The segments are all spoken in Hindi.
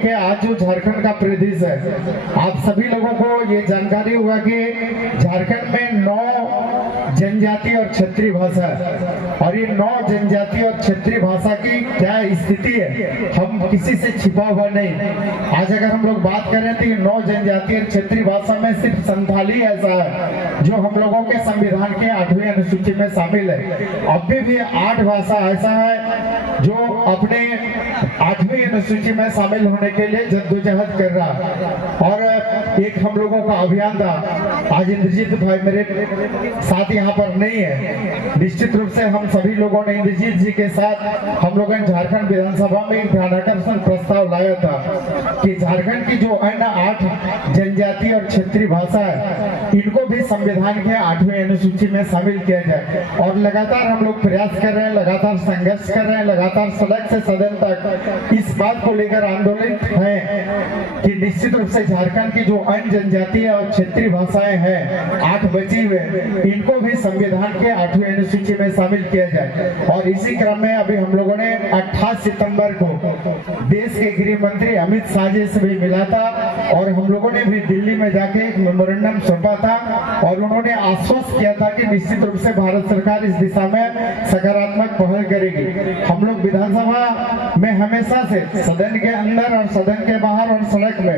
कि आज जो झारखंड का परिदृश्य है, आप सभी लोगों को ये जानकारी होगा कि झारखंड में 9 जनजाति और क्षेत्रीय भाषा है और ये 9 जनजाति और क्षेत्रीय भाषा की क्या स्थिति है, हम किसी से छिपा हुआ नहीं। आज अगर हम लोग बात करें तो ये 9 जनजाति और क्षेत्रीय भाषा में सिर्फ संथाली ऐसा है जो हम लोगों के संविधान के 8वीं अनुसूची में शामिल है। अभी भी 8 भाषा ऐसा है जो अपने 8वीं अनुसूची में शामिल होने के लिए जद्दोजहद कर रहा है। और एक हम लोगों का अभियान था, आज इंद्रजीत भाई मेरे साथ यहाँ पर नहीं है, निश्चित रूप से हम सभी लोगों ने इंद्रजीत जी के साथ हम लोगों ने झारखंड विधानसभा में एक ध्यानाकर्षण प्रस्ताव लाया था कि झारखंड की जो अन्य 8 जनजाति और क्षेत्रीय भाषा है इनको भी संविधान के 8वीं अनुसूची में शामिल किया जाए। और लगातार हम लोग प्रयास कर रहे हैं, लगातार संघर्ष कर रहे हैं, लगातार सड़क से सदन तक इस बात को लेकर आंदोलित है कि निश्चित रूप से झारखंड की जो अन्य जनजातीय और क्षेत्रीय भाषाएं हैं 8 बची हुए, इनको भी संविधान के 8वीं अनुसूची में शामिल किया जाए। और इसी क्रम में अभी हम लोगों ने 28 सितंबर को देश के गृह मंत्री अमित शाह जी से भी मिला था और हम लोगों ने भी दिल्ली में जाके एक मेमोरेंडम सौंपा था और उन्होंने आश्वस्त किया था कि निश्चित रूप से भारत सरकार इस दिशा में सकारात्मक पहल करेगी। हम लोग विधानसभा में हमेशा से सदन के अंदर और सदन के बाहर और सड़क में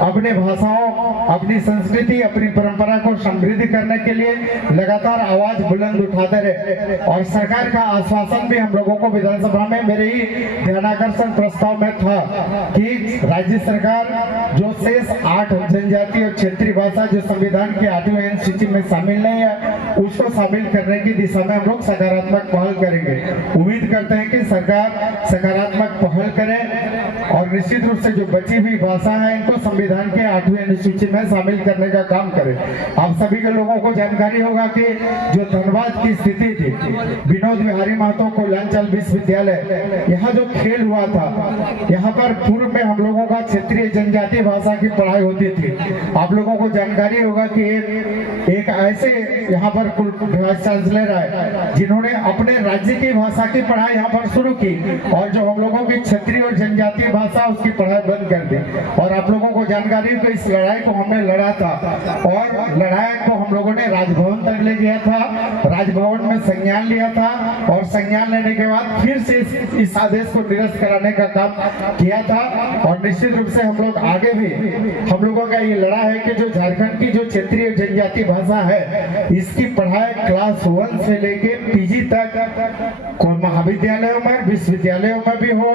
अपने भाषाओं, अपनी संस्कृति, अपनी परंपरा को समृद्ध करने के लिए लगातार आवाज बुलंद उठाते रहे। और सरकार का आश्वासन भी हम लोगों को विधानसभा में मेरे ही ध्यानाकर्षण प्रस्ताव में था कि राज्य सरकार जो शेष 8 जनजाति और क्षेत्रीय भाषा जो संविधान की 8वीं अनुसूची में शामिल नहीं है उसको शामिल करने की दिशा में हम लोग सकारात्मक पहल करेंगे। उम्मीद करते हैं कि सरकार सकारात्मक पहल करे और निश्चित रूप से जो बची हुई भाषा है इनको संविधान के 8वीं अनुसूची में शामिल करने का काम करे। आप सभी के लोगों को जानकारी होगा कि जो धनबाद की स्थिति थी, विनोद बिहारी महतो कोयलांचल विश्वविद्यालय, यहाँ जो खेल हुआ था, यहाँ पर पूर्व में हम लोगों का क्षेत्रीय जनजातीय भाषा की पढ़ाई होती थी। आप लोगों को जानकारी होगा कि एक ऐसे यहाँ पर वाइस चांसलर है जिन्होंने अपने राज्य की भाषा की पढ़ाई यहाँ पर शुरू की और जो हम लोगों की क्षेत्रीय और जनजातीय भाषा उसकी पढ़ाई बंद कर दी। और आप लोगों को जानकारी हो कि इस लड़ाई को हमने लड़ा था और लड़ाई को हम लोगों ने राजभवन तक ले गया था, राजभवन में संज्ञान लिया था और संज्ञान लेने के बाद फिर से इस आदेश को निरस्त कराने का काम किया था। और निश्चित रूप से हम लोग आगे भी हम लोगों का ये लड़ा है कि जो झारखंड की जो क्षेत्रीय जनजातीय भाषा है इसकी पढ़ाई क्लास 1 से लेके पीजी तक महाविद्यालयों में, विश्वविद्यालयों में भी हो,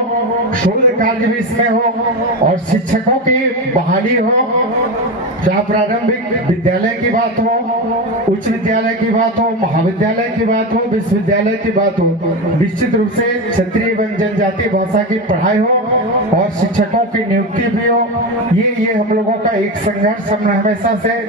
शोध कार्य भी इसमें हो और शिक्षकों की बहाली हो, चाहे प्रारंभिक विद्यालय की बात हो, उच्च विद्यालय की बात हो, महाविद्यालय की बात हो, विश्वविद्यालय की बात हो, निश्चित रूप से क्षेत्रीय एवं जनजातीय भाषा की पढ़ाई हो और शिक्षकों की नियुक्ति भी हो। ये हम लोगों का एक संघर्ष हमेशा से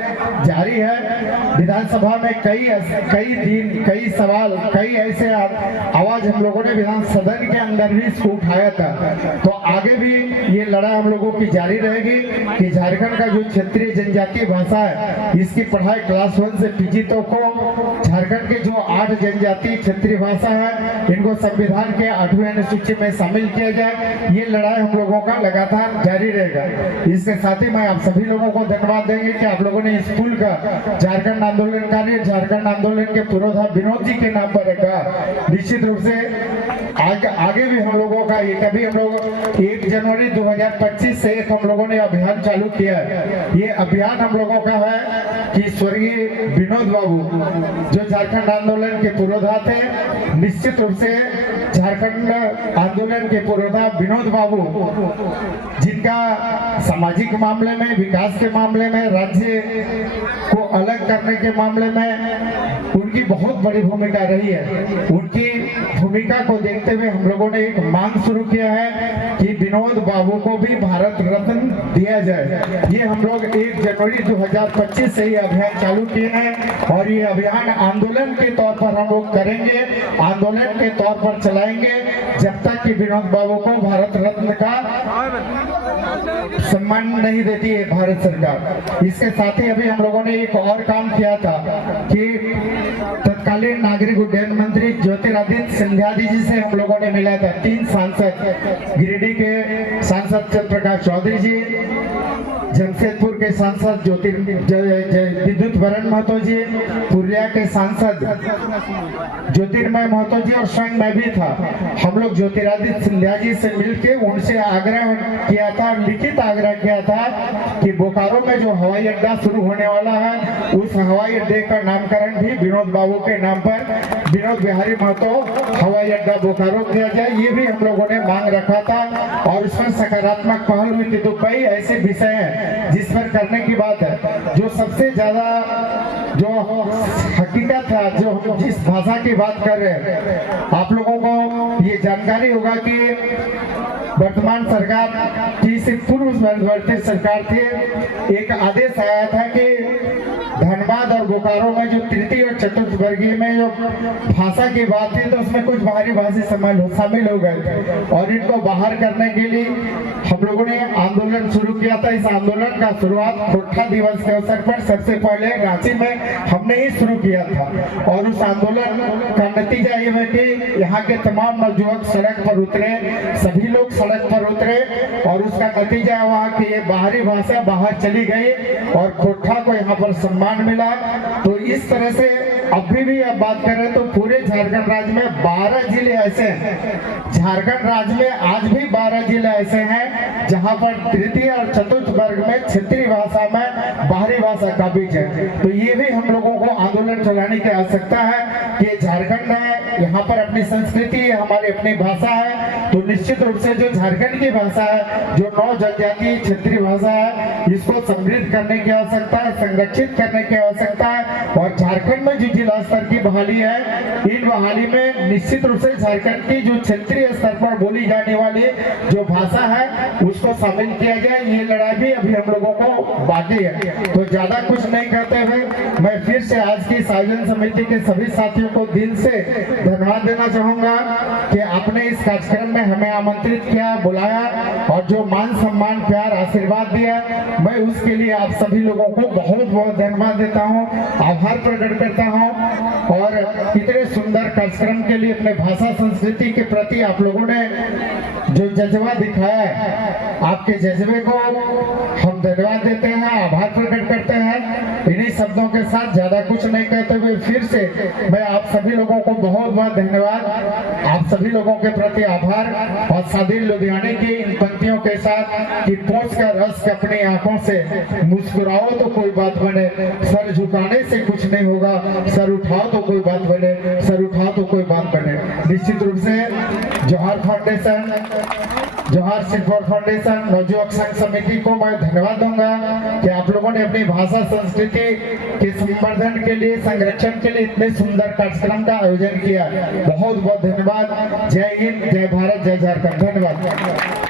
जारी है। विधानसभा में कई दिन, कई सवाल, कई ऐसे आवाज हम लोगों ने विधान सदन के अंदर भी इसको उठाया था। तो आगे भी ये लड़ाई हम लोगों की जारी रहेगी कि झारखंड का जो क्षेत्रीय जनजातीय भाषा है इसकी पढ़ाई क्लास 1 से पीजी तक को, झारखंड के जो 8 जनजातीय क्षेत्रीय भाषा है इनको संविधान के 8वीं अनुसूची में शामिल किया जाए। ये लड़ाई हम लोगों का लगातार जारी रहेगा। इसके साथ ही मैं आप सभी लोगों को धन्यवाद देंगे कि आप लोगों ने स्कूल का झारखंड आंदोलनकारी, झारखंड आंदोलन के पुरोधा विनोद जी के नाम पर रखा। निश्चित रूप से आगे भी हम लोगों का ये कभी हम लोग 1 जनवरी 2025 से एक हम लोगों ने अभियान चालू किया है। ये अभियान हम लोगों का है कि स्वर्गीय विनोद बाबू जो झारखंड आंदोलन के पुरोधा थे, निश्चित रूप से झारखंड आंदोलन के पुरोधा विनोद बाबू जिनका सामाजिक मामले में, विकास के मामले में, राज्य को अलग करने के मामले में उनकी बहुत बड़ी भूमिका रही है। उनकी भूमिका को देखते हुए हम लोगों ने एक मांग शुरू किया है कि विनोद बाबू को भी भारत रत्न दिया जाए। ये हम लोग 1 जनवरी 2025 से ये अभियान चालू किए हैं और ये अभियान आंदोलन के तौर पर हम लोग करेंगे, आंदोलन के तौर पर चलाएंगे जब तक कि विनोद बाबू को भारत रत्न का सम्मान नहीं देती है भारत सरकार। इसके साथ ही अभी हम लोगों ने एक और काम किया था कि तत्कालीन नागरिक उड्डयन मंत्री ज्योतिरादित्य सिंधिया जी से हम लोगों ने मिला था। 3 सांसद, गिरिडीह के सांसद चंद्र प्रकाश चौधरी जी, जमशेदपुर के सांसद विद्युत वरण महतो जी, पुरुलिया के सांसद ज्योतिर्मय महतो जी और स्वयं मैं भी था। हम लोग ज्योतिरादित्य सिंधिया जी से मिलके उनसे आग्रह किया था, लिखित आग्रह किया था कि बोकारो में जो हवाई अड्डा शुरू होने वाला है उस हवाई अड्डे का नामकरण भी विनोद बाबू के नाम पर विनोद बिहारी महतो हवाई अड्डा बोकारो किया जाए। ये भी हम लोगों ने मांग रखा था और उसमें सकारात्मक पहल हुई थी। तो कई ऐसे विषय हैं जिस पर करने की बात है। जो सबसे ज्यादा जो हकीकत है, जो हम जिस भाषा की बात कर रहे हैं, आप लोगों को ये जानकारी होगा कि वर्तमान सरकार की से पूर्व मध्यवर्ती सरकार थी, एक आदेश आया था कि धनबाद और बोकारो में जो तृतीय और चतुर्थ वर्गीय में जो भाषा की बात थी तो उसमें कुछ बाहरी भाषी शामिल हो गए थे और इनको बाहर करने के लिए हम लोगों ने आंदोलन शुरू किया था। इस आंदोलन का शुरुआत खोरठा दिवस के अवसर पर सबसे पहले रांची में हमने ही शुरू किया था और उस आंदोलन का नतीजा ये है कि यहाँ के तमाम नौजुवान सड़क पर उतरे, सभी लोग सड़क पर उतरे और उसका नतीजा हुआ कि ये बाहरी भाषा बाहर चली गई और खोरठा को यहाँ पर सम्मान मिला। तो इस तरह से अभी भी अब बात करें तो पूरे झारखंड राज्य में 12 जिले ऐसे हैं, झारखंड राज्य में आज भी 12 जिले ऐसे हैं जहां पर तृतीय और चतुर्थ वर्ग में क्षेत्रीय भाषा में बाहरी भाषा का बीच है। तो ये भी हम लोगों को आंदोलन चलाने की आवश्यकता है कि झारखंड है, यहाँ पर अपनी संस्कृति है, हमारी अपनी भाषा है। तो निश्चित रूप से जो झारखंड की भाषा है, जो 9 जनजातीय क्षेत्रीय भाषा है, इसको समृद्ध करने की आवश्यकता है, संरक्षित करने की आवश्यकता है। और झारखंड में जो जिला स्तर की बहाली है, इन बहाली में निश्चित रूप से झारखंड की जो क्षेत्रीय स्तर पर बोली जाने वाली जो भाषा है उसको शामिल किया जाए। ये लड़ाई भी अभी हम लोगों को बाकी है। तो ज्यादा कुछ नहीं कहते हुए मैं फिर से आज की आयोजन समिति के सभी साथियों को दिल से धन्यवाद देना चाहूंगा कि आपने इस कार्यक्रम में हमें आमंत्रित किया, बुलाया और जो मान सम्मान, प्यार, आशीर्वाद दिया, मैं उसके लिए आप सभी लोगों को बहुत बहुत धन्यवाद देता हूँ, आभार प्रकट करता हूँ। और इतने सुंदर कार्यक्रम के लिए अपने भाषा संस्कृति के प्रति आप लोगों ने जो जज्बा दिखाया है, आपके जज्बे को हम धन्यवाद देते हैं, आभार प्रकट करते हैं। इन्हीं शब्दों के साथ ज्यादा कुछ नहीं कहते हुए फिर से मैं आप सभी लोगों को बहुत बहुत धन्यवाद, आप सभी लोगों के प्रति आभार। और सादिर लुधियानी की इन पंक्तियों के साथ कि पोंछ का रस अपनी आंखों से मुस्कुराओ तो कोई बात बने, सर झुकाने से कुछ नहीं होगा, सर उठाओ तो कोई बात बने, सर उठाओ तो कोई बात बने। निश्चित रूप से जोहार फाउंडेशन, जोहार सिंहपुर फाउंडेशन, नवयुवक संघ समिति को मैं धन्यवाद दूंगा कि आप लोगों ने अपनी भाषा संस्कृति के संवर्धन के लिए, संरक्षण के लिए इतने सुंदर कार्यक्रम का आयोजन किया। बहुत बहुत धन्यवाद। जय हिंद, जय भारत, जय झारखंड। धन्यवाद।